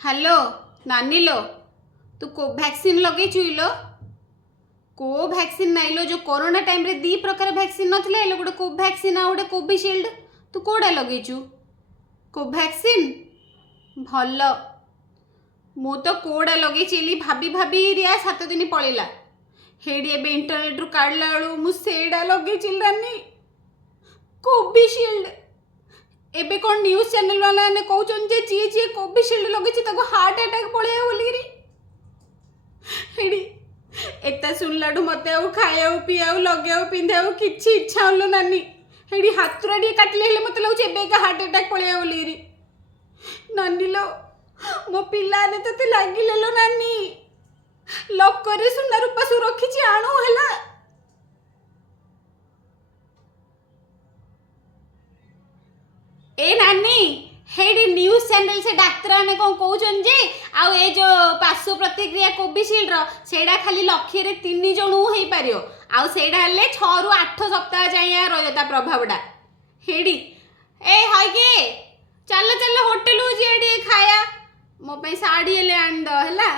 Hello नानी लो तू Covaxin लगेचु लो Covaxin nylo जो कोरोना टाइम रे दी प्रकार वैक्सीन नथिले एलो गोटे कोवैक्सीन आ गोटे कोविशील्ड तू कोडा लगेचु कोवैक्सीन भल मु तो कोडा लगेचेली भाभी भाभी रिया 7 दिन पळेला हेडी एबे इंटरनेट रु काढला बेलू मु सेडा लगेचिल नानी कोविशील्ड एबे कौन न्यूज चैनल वाला ने कहउछन जे जी जी कोविशील्ड लगेछि ताको हार्ट अटैक पळे बोलिरी हेडी एता सुनलाडू मते आउ खायाउ पियाउ लगाउ पिंधाउ किछि इच्छा होलो नानी हेडी हातुराडी काटले हेले मते लागछ एबे का हार्ट अटैक पळे बोलिरी नानी लो मो पिला ने तते लागिले लो नानी लॉक करे सुना रूपा सु रखिछि आणु हैला ए नानी हेडी न्यूज चैनल से डाक्तर ने कौन कहउछन जे आउ ए जो पार्श्व प्रतिक्रिया कोविशील्ड रो सेडा खाली लक्षे रे 3 जणु हेई पारियो आउ सेडा हले 6 रु 8 सप्ताह जाया रहता प्रभावडा हेडी ए हाय के चल चल होटल हो जेडी खाया मो पे साड़ी ले आन दो हला।